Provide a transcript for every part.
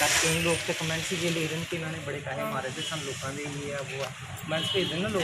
कई लोग तो कमेंट्स ये लिख रहे हैं कि इन्होंने बड़े पैसे मारे थे, सब लोगों के लिए वो कमेंट्स भेज दें ना लोग।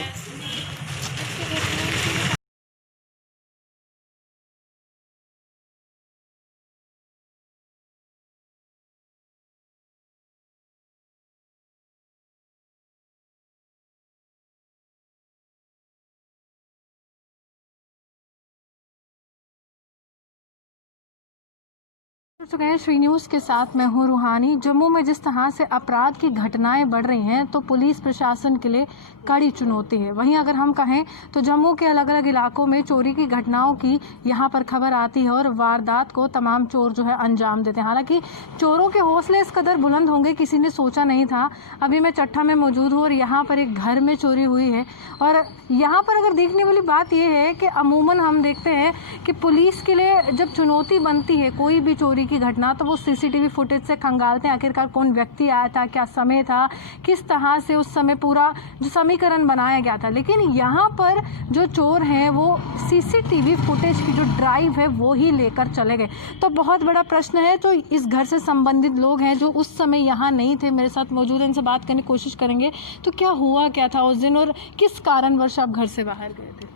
चुके हैं श्री न्यूज़ के साथ मैं हूं रूहानी। जम्मू में जिस तरह से अपराध की घटनाएं बढ़ रही हैं तो पुलिस प्रशासन के लिए कड़ी चुनौती है। वहीं अगर हम कहें तो जम्मू के अलग अलग इलाकों में चोरी की घटनाओं की यहां पर खबर आती है और वारदात को तमाम चोर जो है अंजाम देते हैं। हालांकि चोरों के हौसले इस कदर बुलंद होंगे किसी ने सोचा नहीं था। अभी मैं चट्टा में मौजूद हूँ और यहाँ पर एक घर में चोरी हुई है और यहाँ पर अगर देखने वाली बात यह है कि अमूमन हम देखते हैं कि पुलिस के लिए जब चुनौती बनती है कोई भी चोरी की घटना तो वो सीसीटीवी फुटेज से खंगालते हैं आखिरकार कौन व्यक्ति आया था, क्या समय था, किस तरह से उस समय पूरा जो समीकरण बनाया गया था। लेकिन यहाँ पर जो चोर हैं वो सीसीटीवी फुटेज की जो ड्राइव है वो ही लेकर चले गए। तो बहुत बड़ा प्रश्न है। तो इस घर से संबंधित लोग हैं जो उस समय यहाँ नहीं थे, मेरे साथ मौजूद हैं, इनसे बात करने की कोशिश करेंगे। तो क्या हुआ क्या था उस दिन और किस कारणवश आप घर से बाहर गए थे?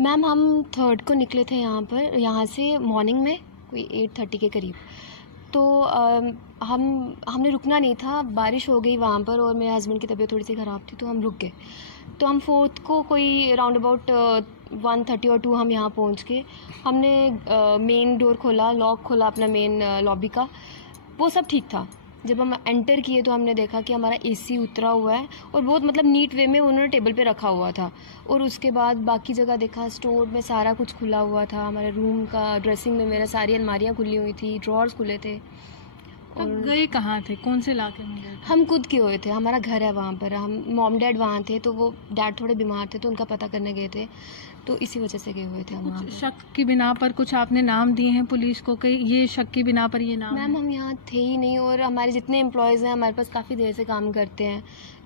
मैम हम 3rd को निकले थे यहाँ से मॉर्निंग में कोई 8:30 के करीब। तो हमने रुकना नहीं था, बारिश हो गई वहाँ पर और मेरे हस्बैंड की तबीयत थोड़ी सी ख़राब थी तो हम रुक गए। तो हम 4th को कोई राउंड अबाउट 1:30 और 2 हम यहाँ पहुँच गए। हमने मेन डोर खोला, लॉक खोला अपना मेन लॉबी का, वो सब ठीक था। जब हम एंटर किए तो हमने देखा कि हमारा एसी उतरा हुआ है और बहुत मतलब नीट वे में उन्होंने टेबल पे रखा हुआ था। और उसके बाद बाकी जगह देखा, स्टोर में सारा कुछ खुला हुआ था, हमारे रूम का ड्रेसिंग में मेरा सारी अलमारियाँ खुली हुई थी, ड्रॉर्स खुले थे। और गए कहाँ थे, कौन से इलाके में गए? हम खुद के हुए थे, हमारा घर है वहाँ पर, हम मॉम डैड वहाँ थे तो वो डैड थोड़े बीमार थे तो उनका पता करने गए थे, तो इसी वजह से गए हुए थे हम वहाँ पर। शक की बिना पर कुछ आपने नाम दिए हैं पुलिस को कि ये शक की बिना पर ये नाम? मैम हम यहाँ थे ही नहीं और हमारे जितने एम्प्लॉयज़ हैं हमारे पास काफ़ी देर से काम करते हैं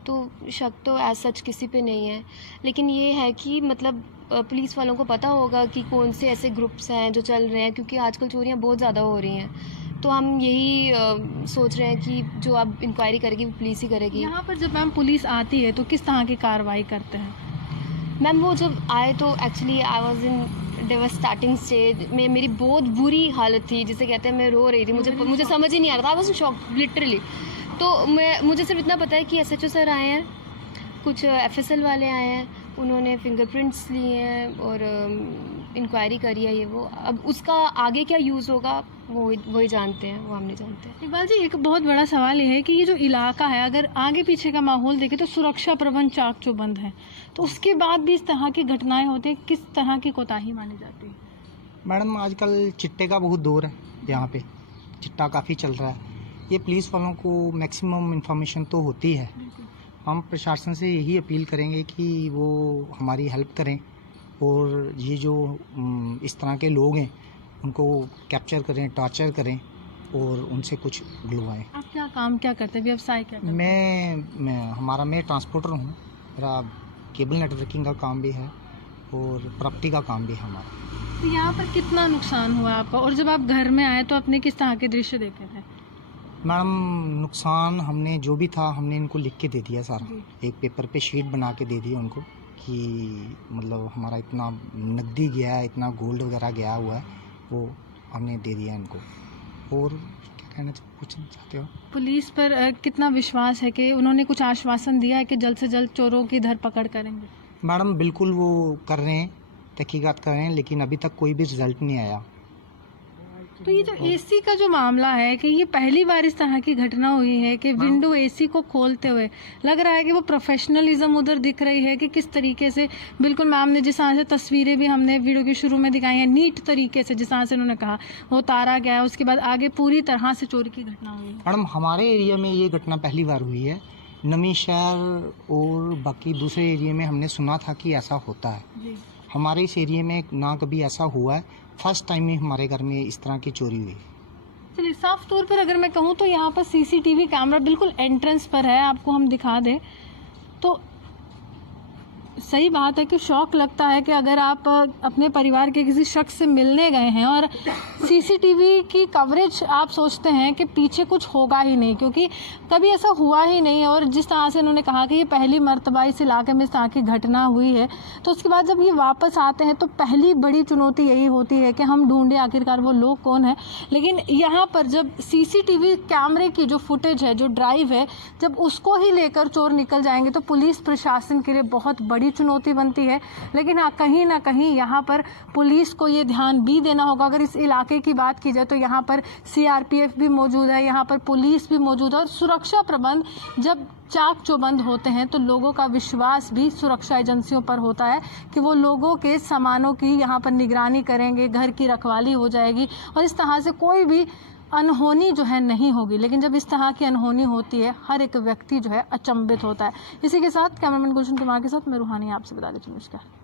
तो शक तो एज सच किसी पे नहीं है। लेकिन ये है कि मतलब पुलिस वालों को पता होगा कि कौन से ऐसे ग्रुप्स हैं जो चल रहे हैं, क्योंकि आजकल चोरियाँ बहुत ज़्यादा हो रही हैं। तो हम यही सोच रहे हैं कि जो अब इंक्वायरी करेगी वो पुलिस ही करेगी। यहाँ पर जब मैम पुलिस आती है तो किस तरह की कार्रवाई करते हैं? मैम वो जब आए तो actually I was in devastating stage में, मेरी बहुत बुरी हालत थी, जिसे कहते हैं मैं रो रही थी, मुझे समझ ही नहीं आ रहा था, I was in shock literally. तो मुझे सिर्फ इतना पता है कि एसएचओ सर आए हैं, कुछ एफएसएल वाले आए हैं, उन्होंने फिंगरप्रिंट्स लिए हैं और इंक्वायरी करी है ये वो। अब उसका आगे क्या यूज़ होगा वही जानते हैं, वो हम नहीं जानते। इकबाल जी, एक बहुत बड़ा सवाल ये है कि ये जो इलाका है अगर आगे पीछे का माहौल देखें तो सुरक्षा प्रबंध चाक चौबंद है, तो उसके बाद भी इस तरह की घटनाएं होती हैं, किस तरह की कोताही मानी जाती है? मैडम आजकल चिट्टे का बहुत दौर है, यहाँ पे चिट्टा काफ़ी चल रहा है। ये पुलिस वालों को मैक्सिमम इन्फॉर्मेशन तो होती है। हम प्रशासन से यही अपील करेंगे कि वो हमारी हेल्प करें और ये जो इस तरह के लोग हैं उनको कैप्चर करें, टॉर्चर करें और उनसे कुछ बुलवाएं। आप क्या करते हैं, व्यवसाय क्या करते हैं? मैं ट्रांसपोर्टर हूँ, मेरा केबल नेटवर्किंग का काम भी है और प्रॉपर्टी का काम भी है हमारा। तो यहाँ पर कितना नुकसान हुआ आपका और जब आप घर में आए तो आपने किस तरह के दृश्य देखे थे? मैडम नुकसान हमने जो भी था हमने इनको लिख के दे दिया सारा, एक पेपर पे शीट बना के दे दी उनको कि मतलब हमारा इतना नकदी गया है, इतना गोल्ड वगैरह गया हुआ है, वो हमने दे दिया इनको। और क्या कुछ चाहते हो? पुलिस पर कितना विश्वास है कि उन्होंने कुछ आश्वासन दिया है कि जल्द से जल्द चोरों की धरपकड़ करेंगे? मैडम बिल्कुल वो कर रहे हैं, तहकीकात कर रहे हैं, लेकिन अभी तक कोई भी रिजल्ट नहीं आया। तो ये जो एसी का जो मामला है कि ये पहली बार इस तरह की घटना हुई है कि विंडो एसी को खोलते हुए लग रहा है कि वो प्रोफेशनलिज्म उधर दिख रही है कि किस तरीके से, बिल्कुल मैम ने जिस तरह से तस्वीरें भी हमने वीडियो के शुरू में दिखाई हैं, नीट तरीके से जिस तरह से उन्होंने कहा वो उतारा गया है, उसके बाद आगे पूरी तरह से चोरी की घटना हुई है। मैडम हमारे एरिया में ये घटना पहली बार हुई है, नमी शहर और बाकी दूसरे एरिया में हमने सुना था कि ऐसा होता है। हमारे इस एरिया में ना कभी ऐसा हुआ है, फर्स्ट टाइम ही हमारे घर में इस तरह की चोरी हुई। चलिए, साफ तौर पर अगर मैं कहूँ तो यहाँ पर सीसीटीवी कैमरा बिल्कुल एंट्रेंस पर है, आपको हम दिखा दें तो सही बात है कि शौक लगता है कि अगर आप अपने परिवार के किसी शख्स से मिलने गए हैं और सीसीटीवी की कवरेज आप सोचते हैं कि पीछे कुछ होगा ही नहीं, क्योंकि कभी ऐसा हुआ ही नहीं। और जिस तरह से उन्होंने कहा कि ये पहली मर्तबा इस इलाके में इस तरह की घटना हुई है, तो उसके बाद जब ये वापस आते हैं तो पहली बड़ी चुनौती यही होती है कि हम ढूंढें आखिरकार वो लोग कौन है। लेकिन यहाँ पर जब सीसीटीवी कैमरे की जो फुटेज है, जो ड्राइव है, जब उसको ही लेकर चोर निकल जाएंगे तो पुलिस प्रशासन के लिए बहुत बड़ी चुनौती बनती है। लेकिन हाँ, कहीं ना कहीं यहाँ पर पुलिस को ये ध्यान भी देना होगा। अगर इस इलाके की बात की जाए तो यहाँ पर सीआरपीएफ भी मौजूद है, यहाँ पर पुलिस भी मौजूद है, और सुरक्षा प्रबंध जब चाक चौबंद होते हैं तो लोगों का विश्वास भी सुरक्षा एजेंसियों पर होता है कि वो लोगों के सामानों की यहाँ पर निगरानी करेंगे, घर की रखवाली हो जाएगी और इस तरह से कोई भी अनहोनी जो है नहीं होगी। लेकिन जब इस तरह की अनहोनी होती है, हर एक व्यक्ति जो है अचंभित होता है। इसी के साथ कैमरामैन गुलशन कुमार के साथ मैं रूहानी आपसे बता देती हूँ। नमस्कार।